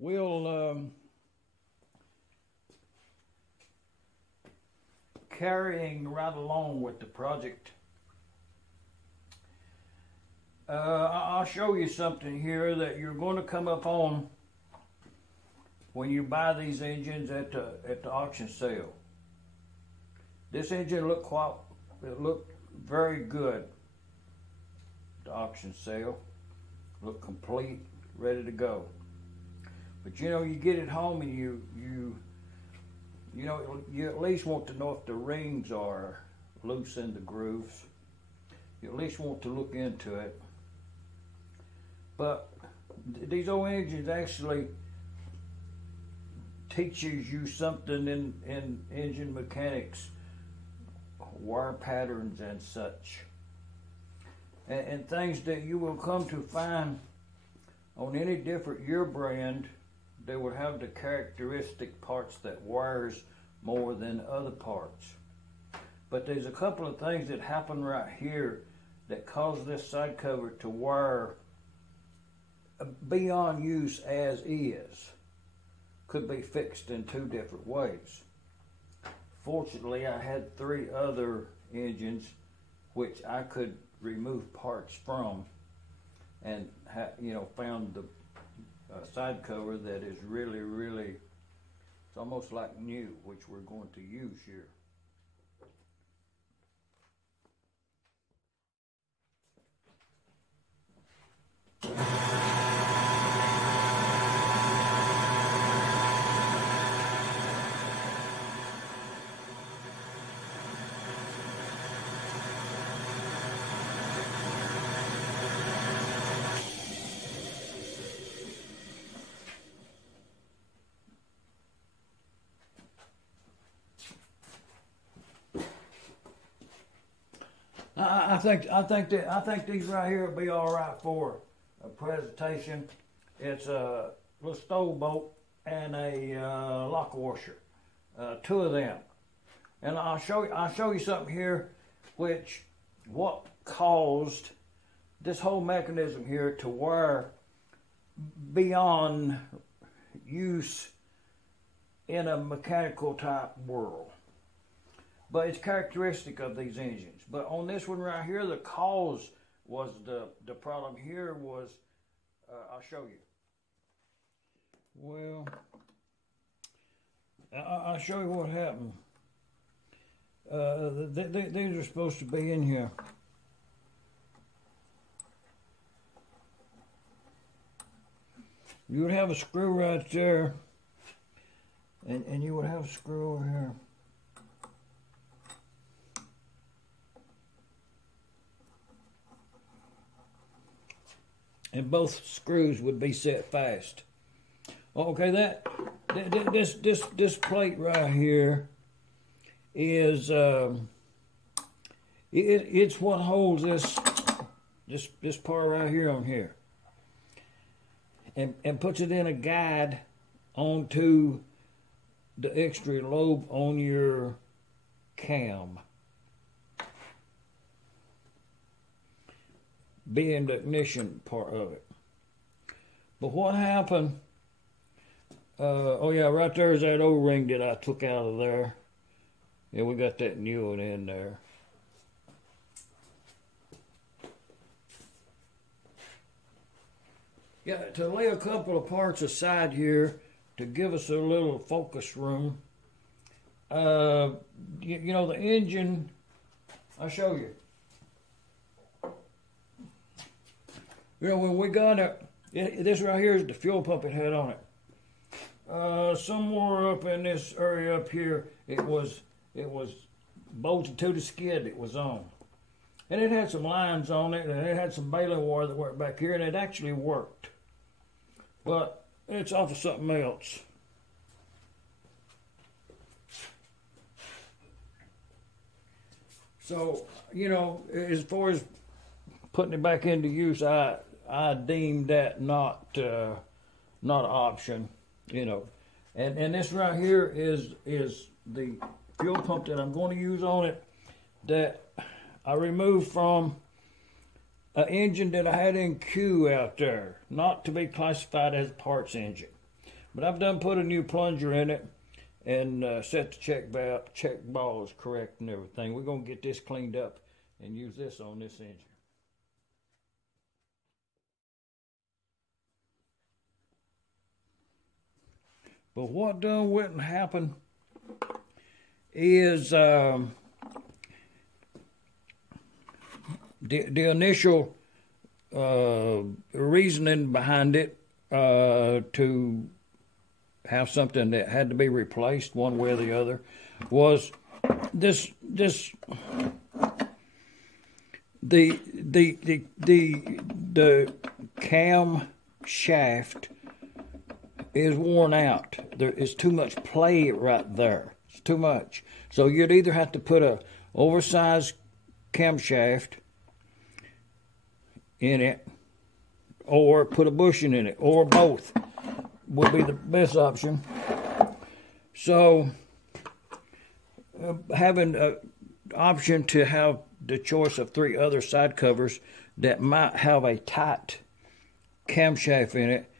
we'll carrying right along with the project. I'll show you something here that you're going to come up on when you buy these engines at the auction sale. This engine looked very good. The auction sale looked complete, ready to go. But you know, you get it home and you at least want to know if the rings are loose in the grooves. You at least want to look into it. But these old engines actually teaches you something in engine mechanics, wire patterns and such, and things that you will come to find on any different year brand. They would have the characteristic parts that wires more than other parts. But there's a couple of things that happen right here that cause this side cover to wire beyond use as is. Could be fixed in two different ways. Fortunately, I had 3 other engines which I could remove parts from, and found the side cover that is really, it's almost like new, which we're going to use here. I think these right here will be all right for a presentation. It's a little stove bolt and a lock washer, 2 of them. And I'll show you something here, what caused this whole mechanism here to wire beyond use in a mechanical type world. But it's characteristic of these engines. But on this one right here, the cause was the problem here was, I'll show you. Well, I'll show you what happened. These are supposed to be in here. You would have a screw right there, and you would have a screw over here. And both screws would be set fast. Okay, this plate right here is it's what holds this part right here on here, and puts it in a guide onto the extra lobe on your cam, being the ignition part of it. But what happened, oh yeah, right there is that O-ring that I took out of there. Yeah, we got that new one in there. Yeah, to lay a couple of parts aside here to give us a little focus room. You know, the engine, I'll show you. You know, when we got it, this right here is the fuel pump it had on it. Somewhere up in this area up here, it was bolted to the skid it was on. And it had some lines on it, and it had some baling wire that went back here, and it actually worked. But it's off of something else. So, you know, as far as putting it back into use, I deemed that not an option, you know. And this right here is the fuel pump that I'm going to use on it, that I removed from an engine that I had in queue out there, not to be classified as a parts engine. But I've done put a new plunger in it and set the check balls correct and everything. We're going to get this cleaned up and use this on this engine. But what done wouldn't happen is the initial reasoning behind it to have something that had to be replaced one way or the other was the cam shaft is worn out. There is too much play right there. It's too much. So you'd either have to put a oversized camshaft in it, or put a bushing in it, or both would be the best option. So having an option to have the choice of 3 other side covers that might have a tight camshaft in it,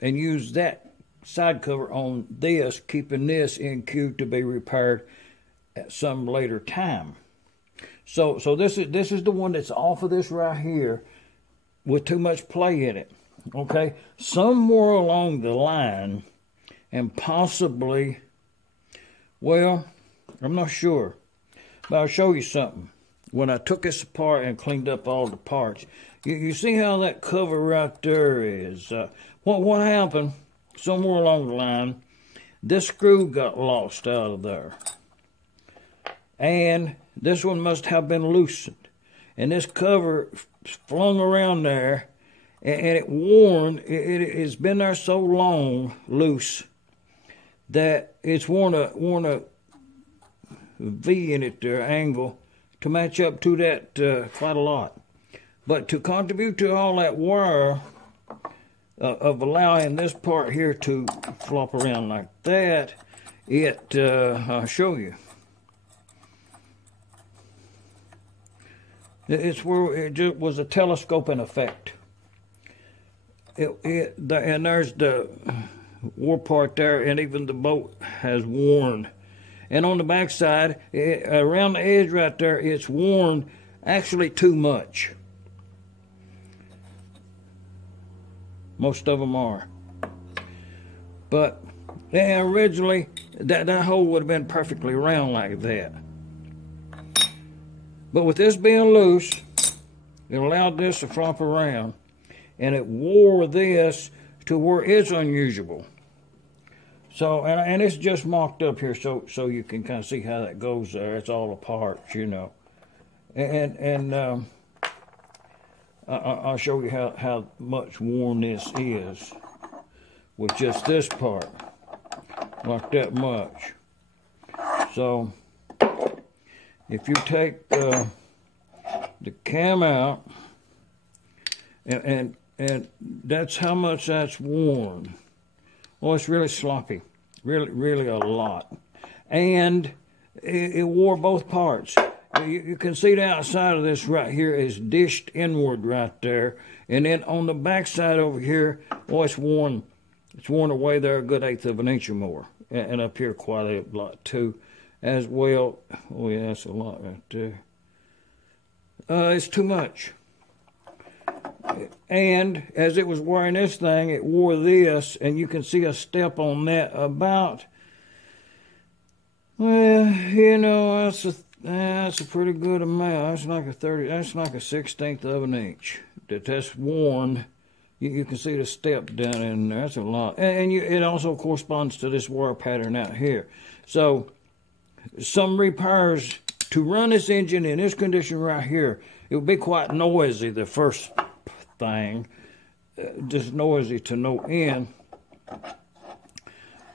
and use that side cover on this, keeping this in queue to be repaired at some later time. So this is the one that's off of this right here with too much play in it. Okay, somewhere along the line, and possibly, well, I'm not sure, but I'll show you something. When I took this apart and cleaned up all the parts, you see how that cover right there is. What happened? Somewhere along the line, this screw got lost out of there. And this one must have been loosened. And this cover flung around there, and it worn, it's been there so long, loose, that it's worn a V in it there, angle, to match up to that quite a lot. But to contribute to all that wear, of allowing this part here to flop around like that, I'll show you. It's where it just was a telescoping effect. And there's the war part there, and even the bolt has worn. And on the back side, around the edge right there, it's worn actually too much. Most of them are. But originally, that hole would have been perfectly round like that. But with this being loose, it allowed this to flop around, and it wore this to where it's unusual. So, and it's just marked up here so you can kind of see how that goes there. It's all apart, you know. And I'll show you how much worn this is with just this part, like that much. So if you take the cam out, and that's how much that's worn. Oh, it's really sloppy, really a lot. And it wore both parts. You can see the outside of this right here is dished inward right there. And then on the back side over here, oh, it's worn away there a good 1/8 of an inch or more. And up here quite a lot too as well. Oh yeah, that's a lot right there. It's too much. And as it was wearing this thing, it wore this, and you can see a step on that about, well, you know, that's a pretty good amount. That's like a 1/16 of an inch that's worn. You can see the step down in there. That's a lot. And it also corresponds to this wear pattern out here. So some repairs to run this engine in this condition right here, it would be quite noisy the first thing, just noisy to no end.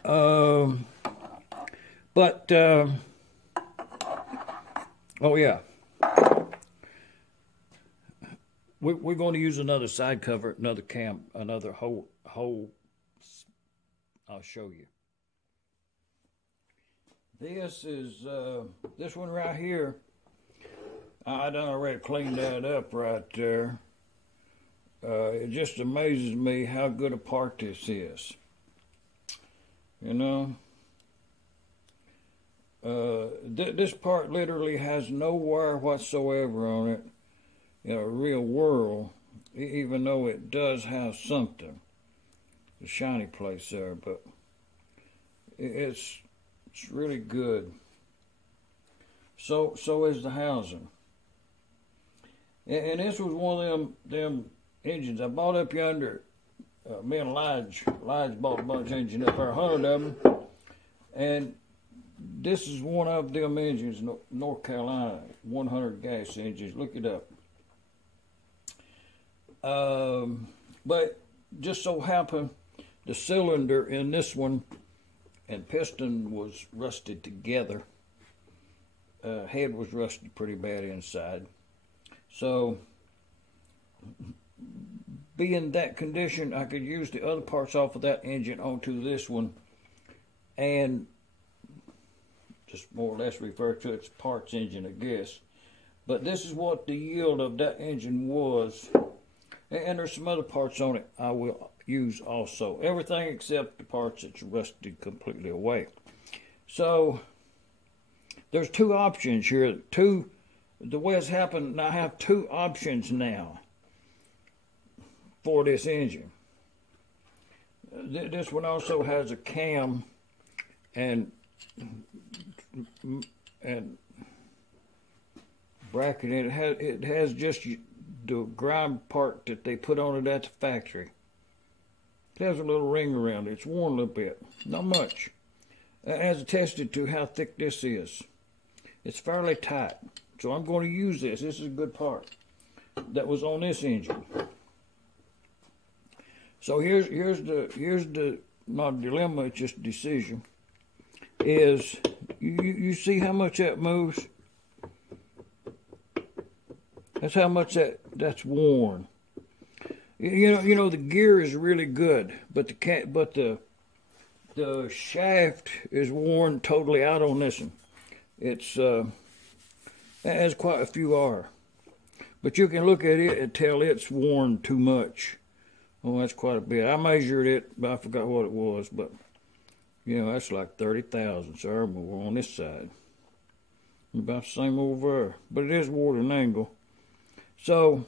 Oh yeah, we're going to use another side cover, another hole. I'll show you. This is this one right here. I done already cleaned that up right there. It just amazes me how good a part this is. you know. This part literally has no wire whatsoever on it, you know, a real whirl, even though it does have something, a shiny place there, but it's really good. So is the housing. And this was one of them engines I bought up yonder. Me and Lige bought a bunch of engines up there, 100 of them, and this is one of them engines, North Carolina, 100 gas engines. Look it up. But just so happened, the cylinder in this one and piston was rusted together. Head was rusted pretty bad inside. So, being that condition, I could use the other parts off of that engine onto this one and just more or less refer to its parts engine, I guess. But this is what the yield of that engine was. And there's some other parts on it I will use also. Everything except the parts that's rusted completely away. So, there's two options here. The way it's happened, I have two options now for this engine. This one also has a cam and bracket in it. It has just the grind part that they put on it at the factory. It has a little ring around it. It's worn a little bit, not much. As attested to how thick this is. It's fairly tight. So I'm going to use this. This is a good part that was on this engine. So here's the not a dilemma, it's just a decision. Is you see how much that moves? That's how much that's worn. You know the gear is really good, but the shaft is worn totally out on this one. It's as quite a few are, but you can look at it and tell it's worn too much. Oh, that's quite a bit. I measured it, but I forgot what it was. But you know, that's like 30 thousandths or more on this side. About the same over there, but it is worn at an angle. So,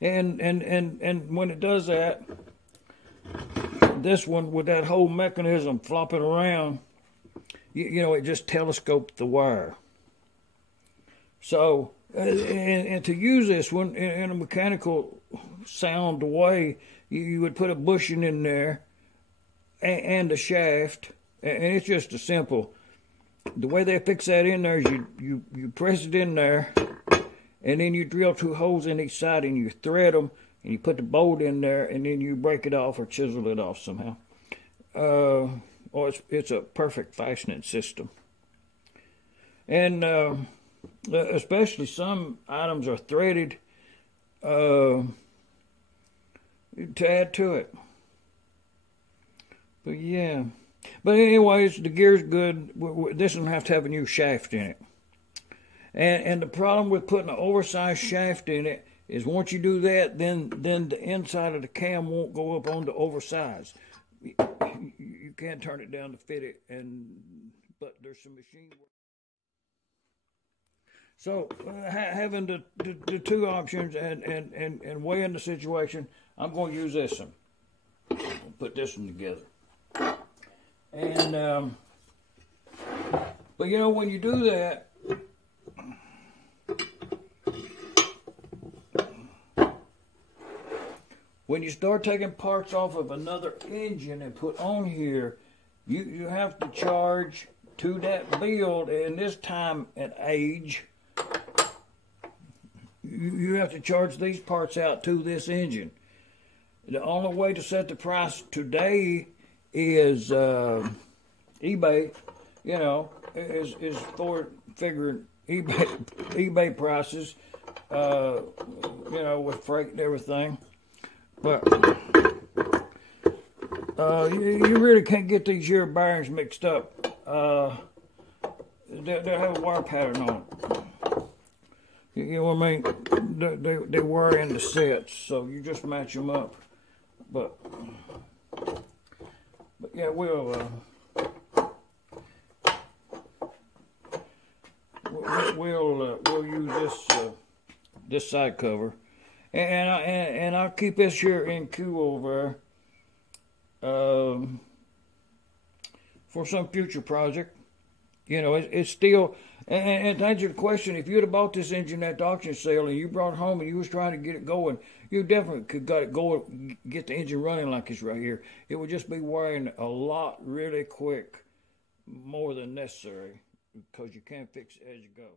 and when it does that, this one with that whole mechanism flopping around, you know, it just telescoped the wire. So, and to use this one in a mechanical sound way, you would put a bushing in there and a shaft, and it's just a simple. The way they fix that in there is you press it in there, and then you drill 2 holes in each side, and you thread them, and you put the bolt in there, and then you break it off or chisel it off somehow. Or it's a perfect fastening system. And especially some items are threaded to add to it. But yeah. But anyways, the gear's good. This one have to have a new shaft in it. And the problem with putting an oversized shaft in it is once you do that, then the inside of the cam won't go up on the oversized. You can't turn it down to fit it, but there's some machine work. So having the two options and weighing the situation, I'm going to use this one. I'll put this one together. And but you know, when you do that, when you start taking parts off of another engine and put on here, you have to charge to that build, and this time and age, you have to charge these parts out to this engine. The only way to set the price today is eBay, you know, is for figuring eBay prices, you know, with freight and everything. But you really can't get these here bearings mixed up. They have a wire pattern on it. You know what I mean? They wire in the sets, so you just match them up. But Yeah, we'll use this side cover, and I'll keep this here in queue over for some future project. You know, it's still, and to answer the question, if you'd have bought this engine at the auction sale and you brought it home and you was trying to get it going, you definitely could got it going, get the engine running like it's right here. It would just be wearing a lot really quick, more than necessary, because you can't fix it as you go.